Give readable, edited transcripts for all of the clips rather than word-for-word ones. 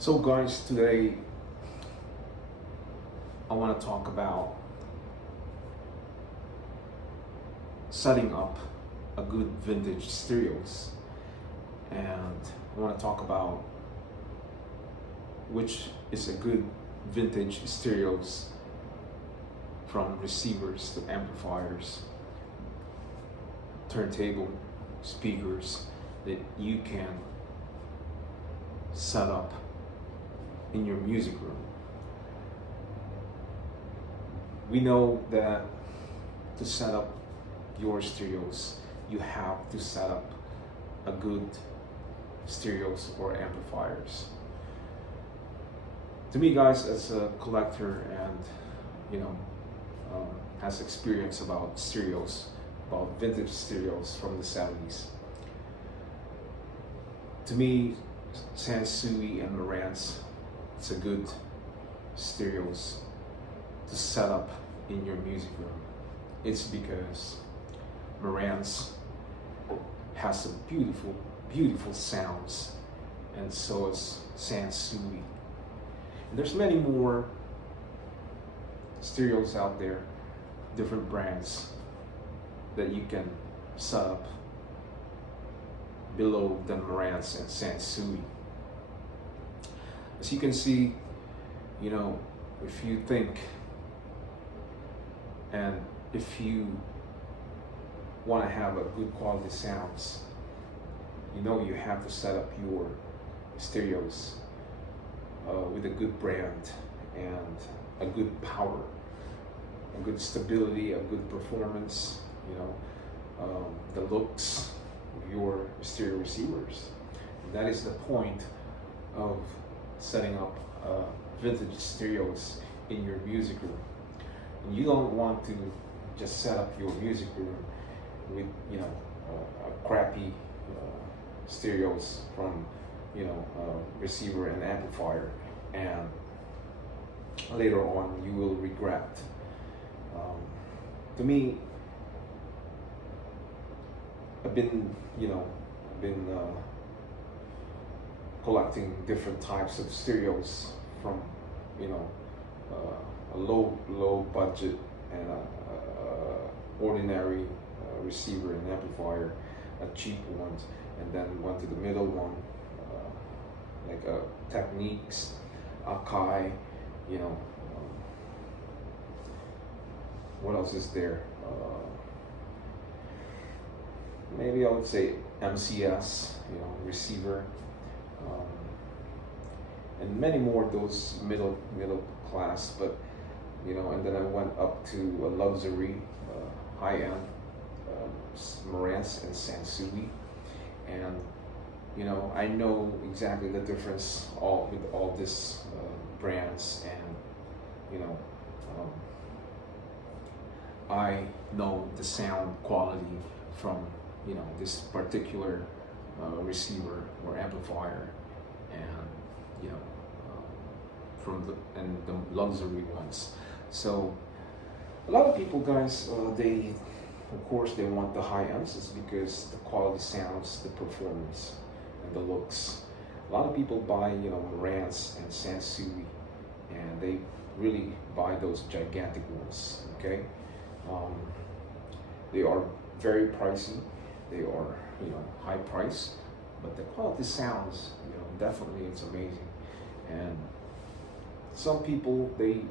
So guys, today I want to talk about setting up a good vintage stereos, and I want to talk about which is a good vintage stereos, from receivers to amplifiers, turntable, speakers, that you can set up in your music room. We know that to set up your stereos, you have to set up a good stereos or amplifiers. To me, guys, as a collector and has experience about stereos, about vintage stereos from the 70s, to me, Sansui and Marantz, it's a good stereos to set up in your music room. It's because Marantz has some beautiful, beautiful sounds, and so is Sansui. And there's many more stereos out there, different brands that you can set up below the Marantz and Sansui. As you can see, if you think and if you want to have a good quality sounds, you have to set up your stereos with a good brand and a good power, a good stability, a good performance, the looks of your stereo receivers. That is the point of setting up vintage stereos in your music room. And you don't want to just set up your music room with a crappy stereos from receiver and amplifier, and later on you will regret. To me, I've been collecting different types of stereos from a low budget and a ordinary receiver and amplifier, a cheap ones, and then went to the middle one, like Technics, Akai, what else is there? Maybe I would say MCS, receiver, and many more of those middle class. But and then I went up to a luxury, high end, Marantz and Sansui, and I know exactly the difference with all these brands, and I know the sound quality from this particular receiver or amplifier, and from the luxury ones. So a lot of people, guys, they of course they want the high ends, is because the quality sounds, the performance, and the looks. A lot of people buy Marantz and Sansui, and they really buy those gigantic ones. Okay, they are very pricey. They are high price, but the quality sounds definitely it's amazing. And some people, they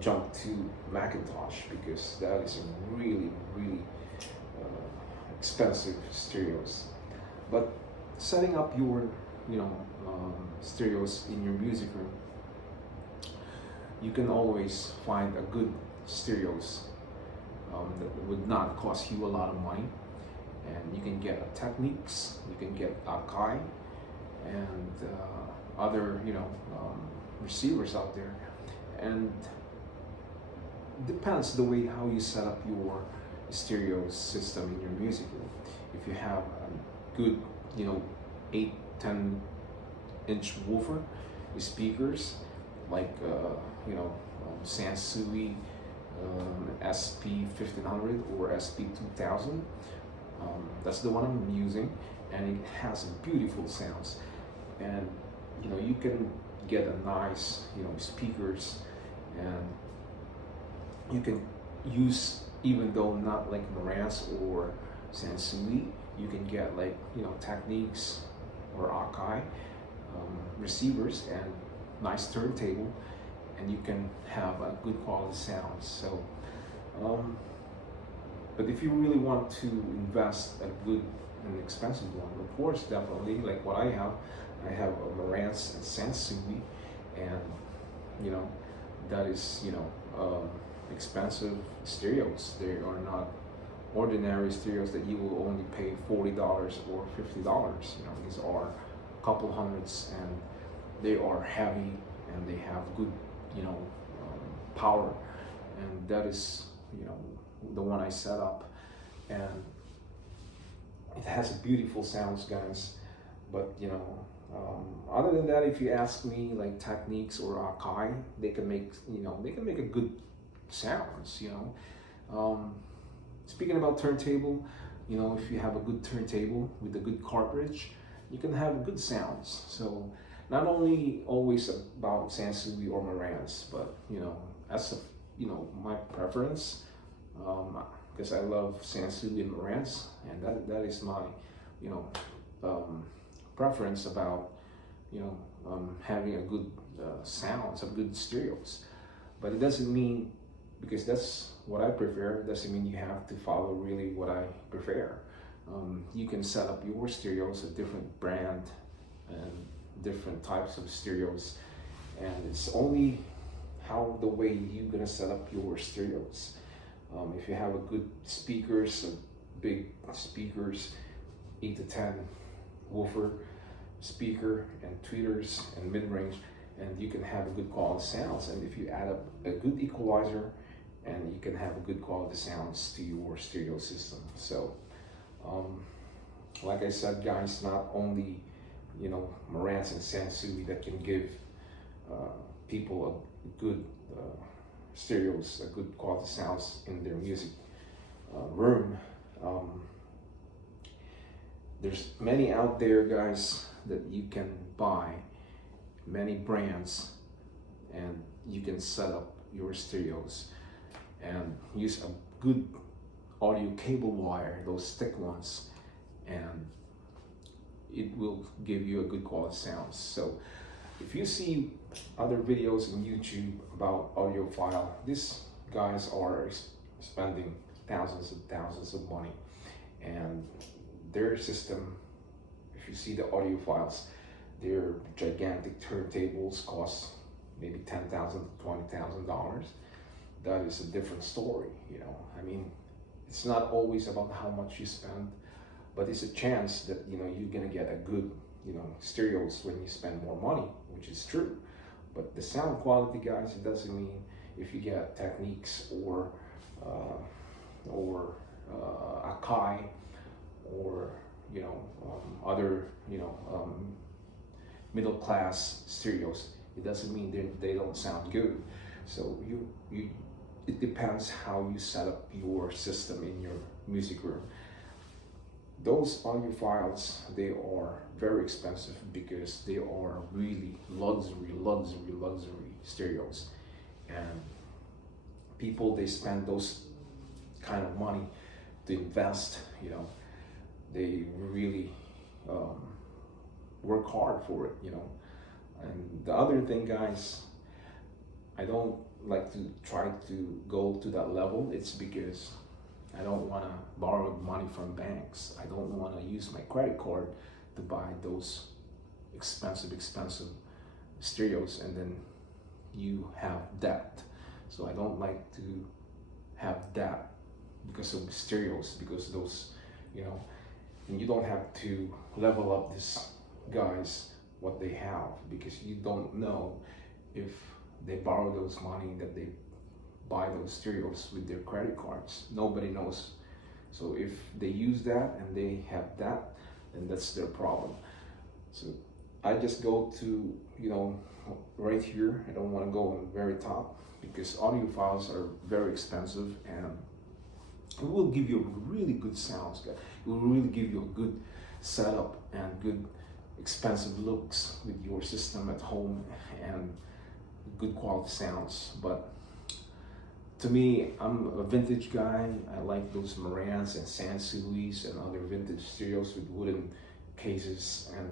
jump to Macintosh because that is a really expensive stereos. But setting up your stereos in your music room, you can always find a good stereos that would not cost you a lot of money, and you can get a Technics, you can get Akai, and other receivers out there. And depends the way how you set up your stereo system in your music room. If you have a good 8-10 inch woofer with speakers like Sansui SP1500 or SP2000, that's the one I'm using, and it has beautiful sounds. And you can get a nice, speakers, and you can use, even though not like Marantz or Sansui, you can get like, Technics or Akai receivers and nice turntable, and you can have a good quality sound. So, but if you really want to invest a good and expensive one, of course, definitely like what I have a Marantz and Sansui, and you know, that is, expensive stereos. They are not ordinary stereos that you will only pay $40 or $50. These are a couple hundreds, and they are heavy, and they have good, power, and that is, the one I set up, and it has a beautiful sounds, guys. But other than that, if you ask me, like Technics or Akai, they can make, a good sounds. Speaking about turntable, if you have a good turntable with a good cartridge, you can have good sounds. So not only always about Sansui or Marantz, but as my preference, because I love Sansui and Marantz, and that is my preference about having a good sounds, some good stereos. But it doesn't mean, because that's what I prefer, doesn't mean you have to follow really what I prefer. You can set up your stereos, a different brand and different types of stereos, and it's only how the way you're gonna set up your stereos. If you have a good speakers, big speakers, 8 to 10 woofer speaker and tweeters and mid-range, and you can have a good quality sounds. And if you add up a good equalizer, and you can have a good quality sounds to your stereo system. So like I said, guys, not only Marantz and Sansui that can give people a good stereos, a good quality sounds in their music room. There's many out there, guys, that you can buy, many brands, and you can set up your stereos and use a good audio cable wire, those thick ones, and it will give you a good quality sounds. So if you see other videos on YouTube about audiophile, these guys are spending thousands and thousands of money, and their system, if you see the audiophiles, their gigantic turntables cost maybe $10,000 to $20,000. That is a different story. I mean, it's not always about how much you spend, but it's a chance that you're gonna get a good stereos when you spend more money, which is true. But the sound quality, guys, it doesn't mean if you get Technics or Akai or other middle class stereos, it doesn't mean they don't sound good. So it depends how you set up your system in your music room. Those audiophiles, they are very expensive because they are really luxury stereos, and people, they spend those kind of money to invest. They really work hard for it. And the other thing, guys, I don't like to try to go to that level. It's because I don't want to borrow money from banks. I don't want to use my credit card to buy those expensive stereos, and then you have debt. So I don't like to have debt because of stereos, because those, and you don't have to level up these guys what they have, because you don't know if they borrow those money, that they buy those stereos with their credit cards. Nobody knows. So if they use that and they have that, then that's their problem. So I just go to, right here. I don't want to go on the very top, because audiophiles are very expensive, and it will give you really good sounds, guys. It will really give you a good setup and good, expensive looks with your system at home and good quality sounds. But to me, I'm a vintage guy. I like those Marantz and Sansuis and other vintage stereos with wooden cases and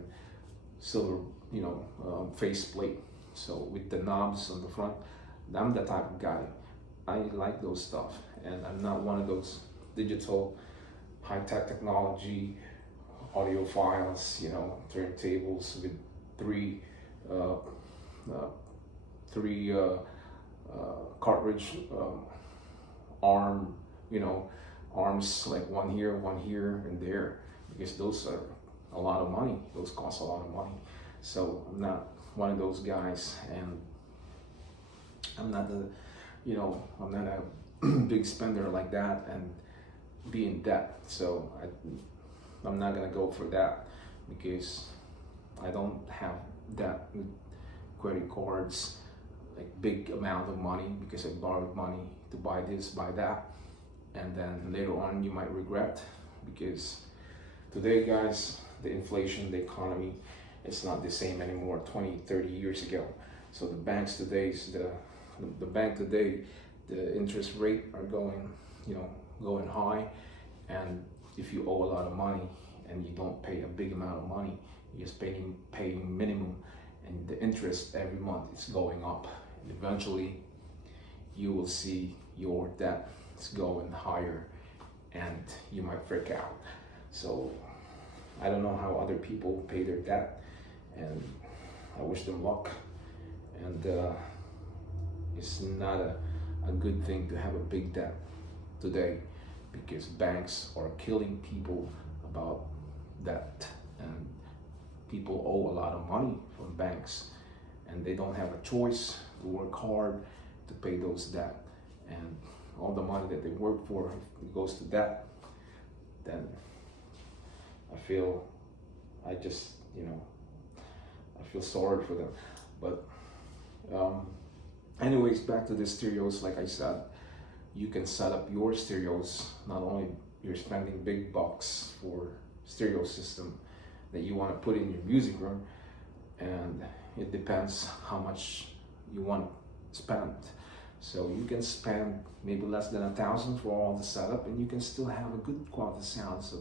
silver, faceplate. So with the knobs on the front, I'm the type of guy. I like those stuff, and I'm not one of those digital, high-tech technology audiophiles, turntables with three uh, uh, three cartridge arm, arms, like one here, and there, because those are a lot of money. Those cost a lot of money. So I'm not one of those guys, and I'm not I'm not a big spender like that and be in debt. So I'm not gonna go for that because I don't have debt with credit cards, like big amount of money, because I borrowed money to buy this, buy that, and then later on you might regret, because today, guys, the inflation, the economy, it's not the same anymore 20, 30 years ago. So the banks today, the bank today, the interest rate are going high, and if you owe a lot of money and you don't pay a big amount of money, you're just paying minimum, and the interest every month is going up, and eventually you will see your debt is going higher and you might freak out. So I don't know how other people pay their debt, and I wish them luck. And it's not a good thing to have a big debt today, because banks are killing people about debt, and people owe a lot of money from banks, and they don't have a choice to work hard to pay those debt, and all the money that they work for, if it goes to debt, then I feel sorry for them. But anyways, back to the stereos. Like I said, you can set up your stereos. Not only you're spending big bucks for stereo system that you want to put in your music room, and it depends how much you want to spend. So you can spend maybe less than $1,000 for all the setup, and you can still have a good quality sounds of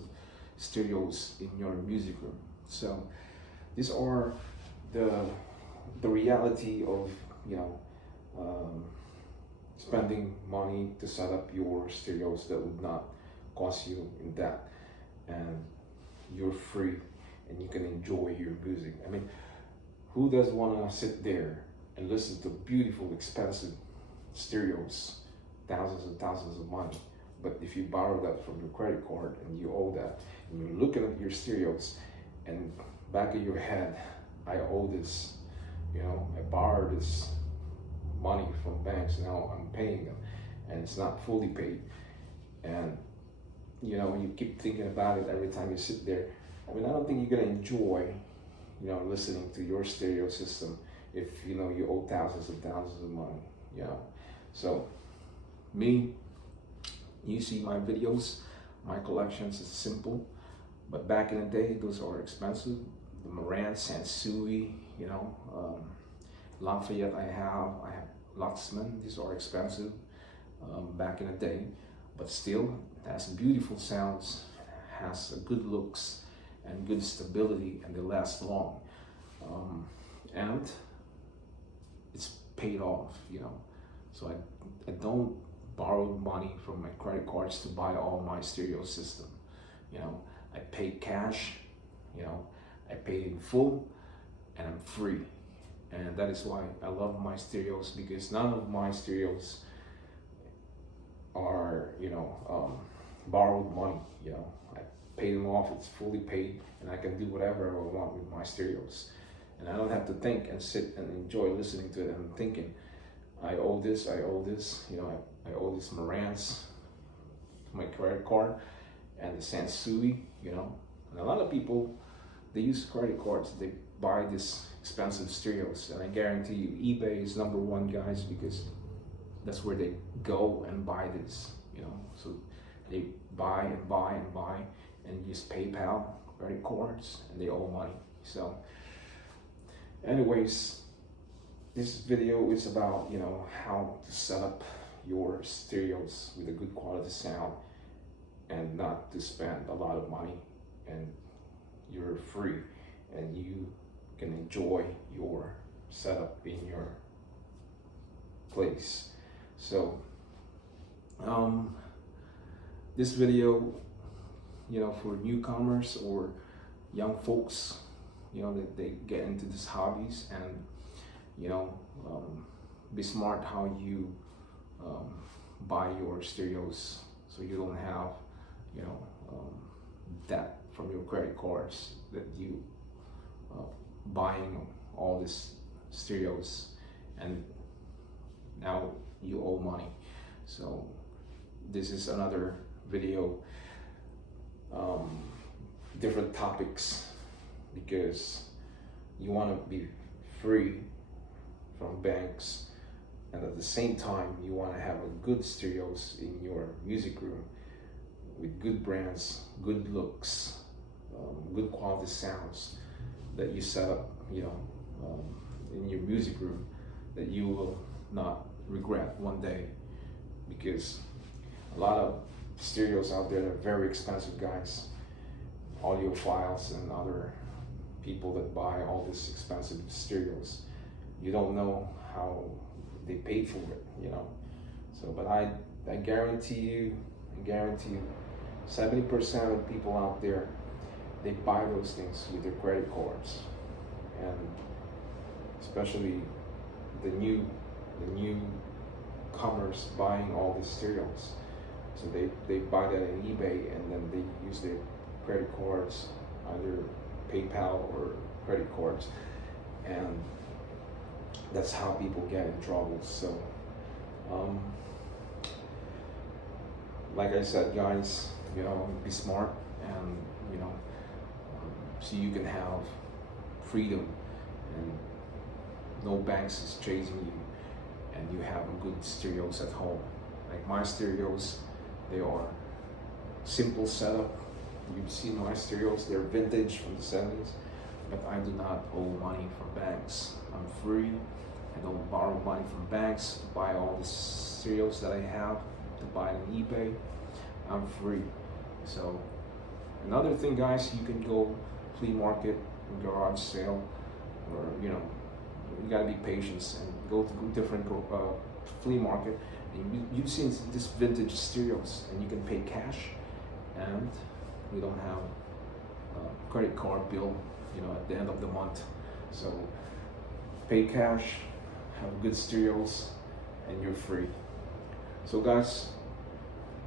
stereos in your music room. So these are the reality of spending money to set up your stereos that would not cost you in that, and you're free and you can enjoy your music. I mean, who does want to sit there and listen to beautiful, expensive stereos, thousands and thousands of money? But if you borrow that from your credit card and you owe that, and you're looking at your stereos, and back of your head, I owe this, I borrowed this money from banks, now I'm paying them, and it's not fully paid, and you keep thinking about it every time you sit there. I mean, I don't think you're gonna enjoy listening to your stereo system if you owe thousands and thousands of money. So me, you see my videos, my collections is simple, but back in the day those are expensive. The Marantz, Sansui, Lafayette, I have Luxman. These are expensive back in the day, but still it has beautiful sounds, has a good looks and good stability, and they last long, and it's paid off. So I don't borrow money from my credit cards to buy all my stereo system. I pay cash, I pay in full, and I'm free. And that is why I love my stereos, because none of my stereos are, borrowed money. I pay them off, it's fully paid, and I can do whatever I want with my stereos. And I don't have to think and sit and enjoy listening to it and thinking, I owe this, I owe this, I owe this Marantz, my credit card, and the Sansui, And a lot of people, they use credit cards, they buy this expensive stereos, and I guarantee you eBay is number one, guys, because that's where they go and buy this, So they buy and buy and buy and use PayPal, credit cards, and they owe money. So anyways, this video is about, how to set up your stereos with a good quality sound and not to spend a lot of money, and you're free and you can enjoy your setup in your place. So this video, for newcomers or young folks, that they get into these hobbies, and be smart how you buy your stereos, so you don't have debt from your credit cards that you buying all these stereos and now you owe money. So this is another video, different topics, because you want to be free from banks, and at the same time you want to have a good stereos in your music room with good brands, good looks, good quality sounds that you set up in your music room, that you will not regret one day, because a lot of stereos out there are very expensive, guys. Audiophiles and other people that buy all these expensive stereos, you don't know how they paid for it, So, but I guarantee you, 70% of people out there, they buy those things with their credit cards, and especially the newcomers buying all these stereos. So they buy that in eBay, and then they use their credit cards, either PayPal or credit cards, and that's how people get in trouble. So like I said, guys, be smart, and so you can have freedom and no banks is chasing you, and you have a good stereos at home. Like my stereos, they are simple setup. You've seen my stereos, they're vintage from the 70s, but I do not owe money from banks. I'm free. I don't borrow money from banks to buy all the stereos that I have, to buy on eBay. I'm free. So another thing, guys, you can go flea market, garage sale, or you gotta be patient and go to different flea market, and you've seen this vintage stereos, and you can pay cash, and we don't have a credit card bill at the end of the month. So pay cash, have good stereos, and you're free. So guys,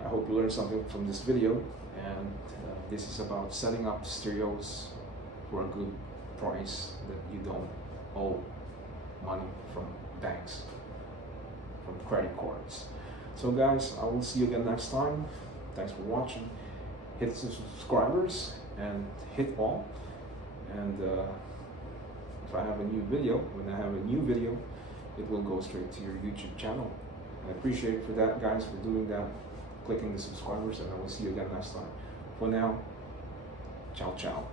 I hope you learned something from this video, and this is about setting up stereos for a good price that you don't owe money from banks, from credit cards. So guys, I will see you again next time. Thanks for watching. Hit the subscribers and hit all, and if I have a new video, when I have a new video, it will go straight to your YouTube channel. I appreciate it for that, guys, for doing that, clicking the subscribers, and I will see you again next time. For now, ciao ciao.